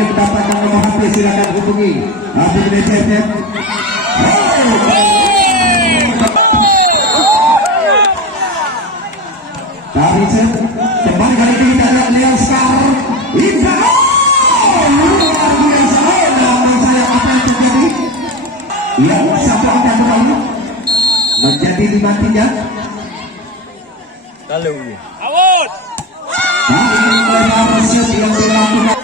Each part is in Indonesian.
ingin mendapatkan nomor HP silakan hubungi Abdi DCF. Kami kembali kali ini kita lihat Leo Star Indra. Luar biasa. Namun saya apa yang terjadi? Ya, satu angka kembali menjadi 5-3. Kalau awut. Kali ini mulai proses yang dilakukan.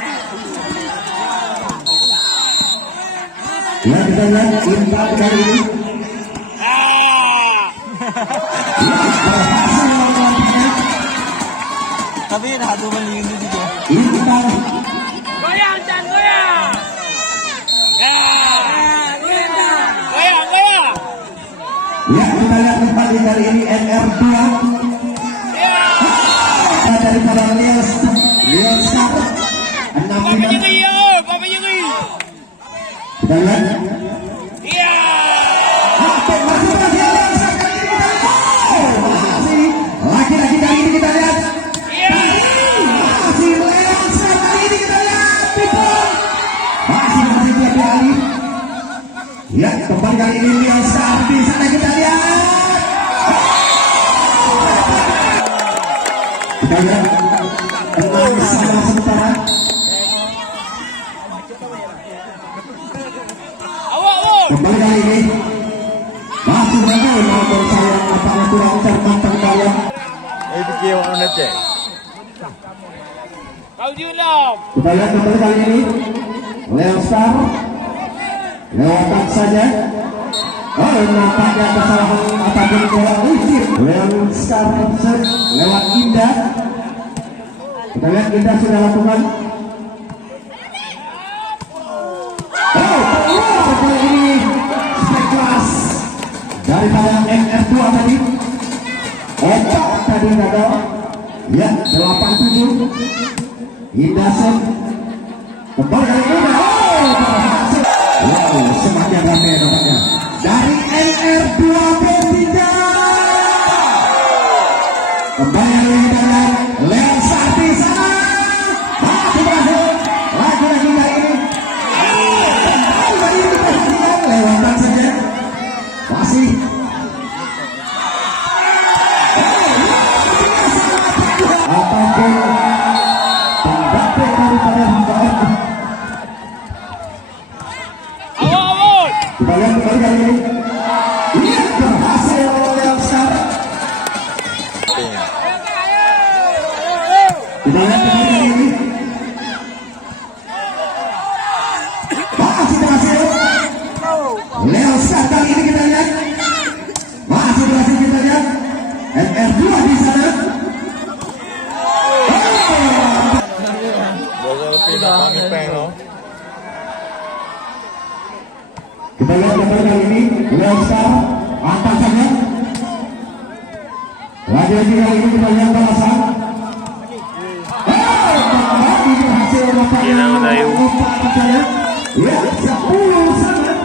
Ya, kita lihat Indra kali ini. tapi satu mending itu juga. Goyang dan goyang. Ya. Goyang. Ya, kita lihat kembali kali ini NR2. Ya. Daripada Leos 6 Bapak nyeri, Bapak nyeri. Kita lihat. Iya. Lagi-lagi kali ini kita lihat. Iya. Masih Leos kali ini kita lihat. Masih dia kali. Ya, kembali kali ini Leos di sana kita lihat. Kita lihat. Sama sementara. Kembali kali ini masih berada namun saya apakah kurang cermat terkaya. Dia orang nanti. Kau julam. Kita lihat kembali kali ini Leo Star lewatan saja. Oh, nampaknya kesalahan apapun bola licin. Leo Star lewat Indah. Kita lihat Indah sudah lakukan. Kali ini spek daripada MR2 tadi. Otak tadi gagal. Ya, 87. Indasen kembali kali ini. Berhasil. Wow, semakin ramai nampaknya. Dari MR2 B3. Kembali kali ini dengan Leo Sarti sana. Masih berhasil. Lagi-lagi kali ini. Lewatan saja masih apapun pendapat daripada Mbak. Awut. Kita lihat kembali kali ini. Iya, berhasil oleh Star. Kita lihat kembali kali ini. Masih berhasil. Leo Star kali ini kita lihat masih berhasil kita lihat NR2 di sana. Kita lihat kembali kali ini Leo Star angkat saja. Lagi-lagi kali ini kita lihat balasan. Kembali berhasil mendapatkan ya 10 sana.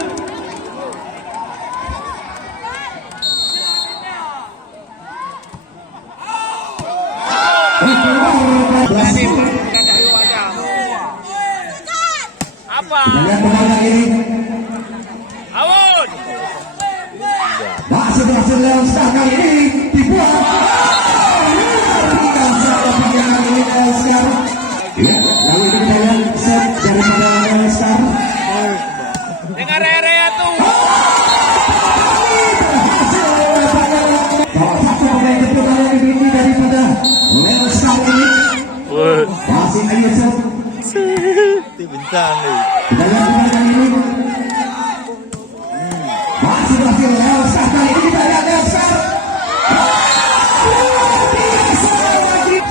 Apa? Lihat kembali ini. Awut. Masih berhasil Leo Star kali ini dibuat. Leo Star. Ya, lalu kita lihat set daripada Leo Star. Dengar area tuh. Salah satu pemain keturunan yang dimiliki daripada Leo Star ini. Masih ayo set. Itu bintang ni. Kita lihat kembali kali ini. Masih berhasil Leo Star kali ini kita lihat Leo Star.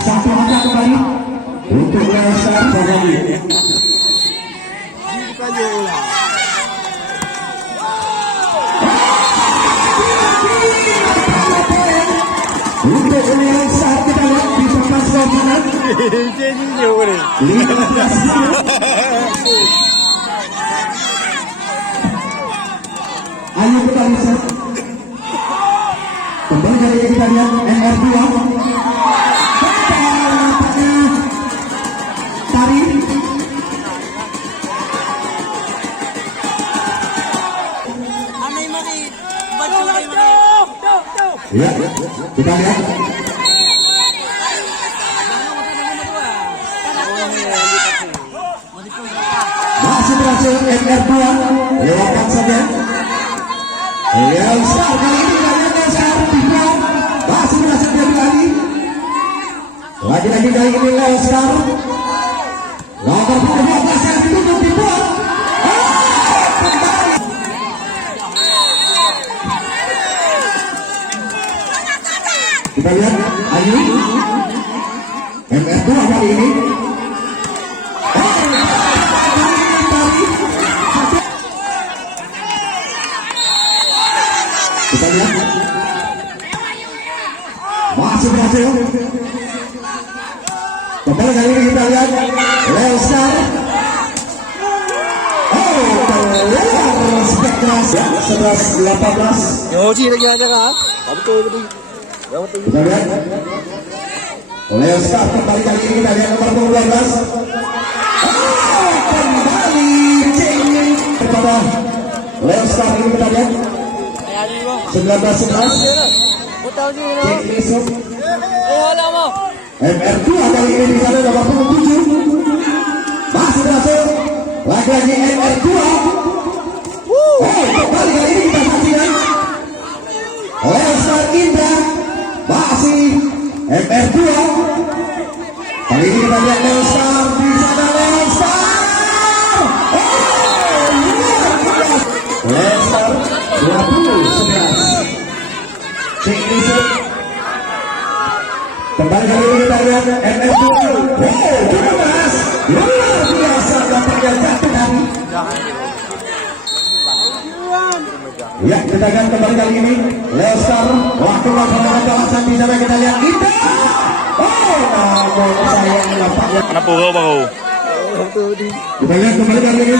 Satu angka kembali untuk Leo Star kembali. Kayu ulang. Untuk Leo Star kita lihat di tempat sana. Jadi jauh ni. 15. Ayo kita lihat. Kembali kali ini kita lihat NR2. Tari Kita lihat. Masih berhasil MR2 lewatkan saja. Leonstar kali ini dari Leonstar Bintang masih berhasil diambil lagi. Lagi-lagi kali ini Leonstar nomor 12 yang ditutup dibuat. Kita lihat Ayu MR2 kali ini. Kita lihat masih berhasil. Kembali kali ini kita lihat Leonstar. Keluar spektas ya, 11-18. Nyoci lagi aja kan? Betul betul. Kita lihat Leonstar kembali kali ini kita lihat nomor 12. Kembali cengeng kepada Leonstar ini kita lihat 19-11. Cek besok MR2 kali ini di sana nomor 27 masih berhasil. Lagi-lagi MR2. Kembali kali ini kita saksikan Leonstar Indah masih MR2. Kali ini kita lihat Leonstar di sana. Leonstar 20-11. Cek besok. Kembali kali ini kita lihat MR2. Jelas luar biasa dapatnya jatuh tadi. Ya, kita lihat kembali kali ini Leonstar waktu lapangan kawasan di sana kita lihat Indah. Namun sayang nampaknya. Kenapa kau? Kita lihat kembali kali ini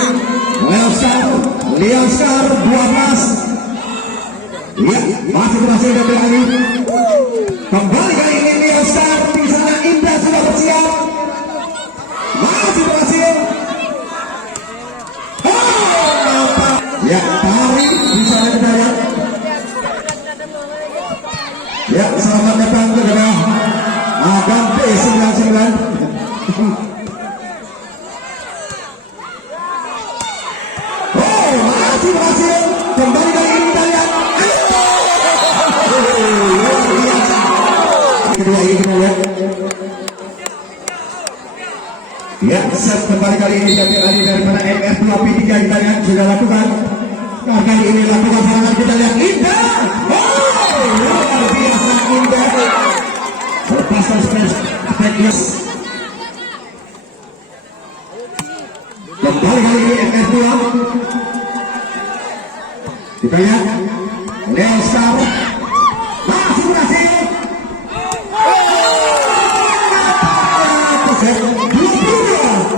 Leonstar 12. Ya, masih berhasil dari lagi. Kembali kali ini Leonstar di sana Indah sudah bersiap. Masih berhasil. Ya, tarik di sana kita lihat. Ya, selamat datang kepada Agam P99. Masih berhasil. Kembali kali ini kita lihat. Kedua ini kita lihat. Ya, set kembali kali ini jadi lari daripada MR2 P3 kita lihat sudah lakukan. Kali ini lakukan serangan kita lihat Indah. Luar biasa Indah. Lepasan space. Kembali kali ini MR2. Kita lihat Leonstar masih berhasil.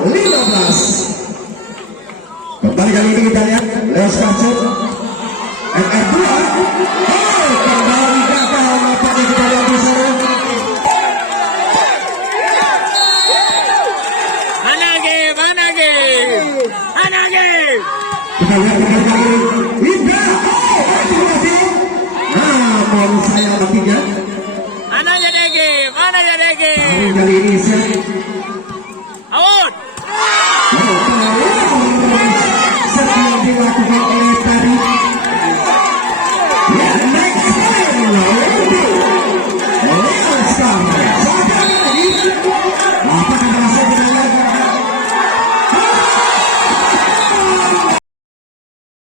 15. Kembali kali ini kita lihat Leonstar MR2. Kembali gagal nampaknya kita lihat di sana. Mana game? Kita lihat kembali kali ini Indah. Masih berhasil. Namun sayang ketiga. Mana jadi game? Kali ini set. Out. Set yang dilakukan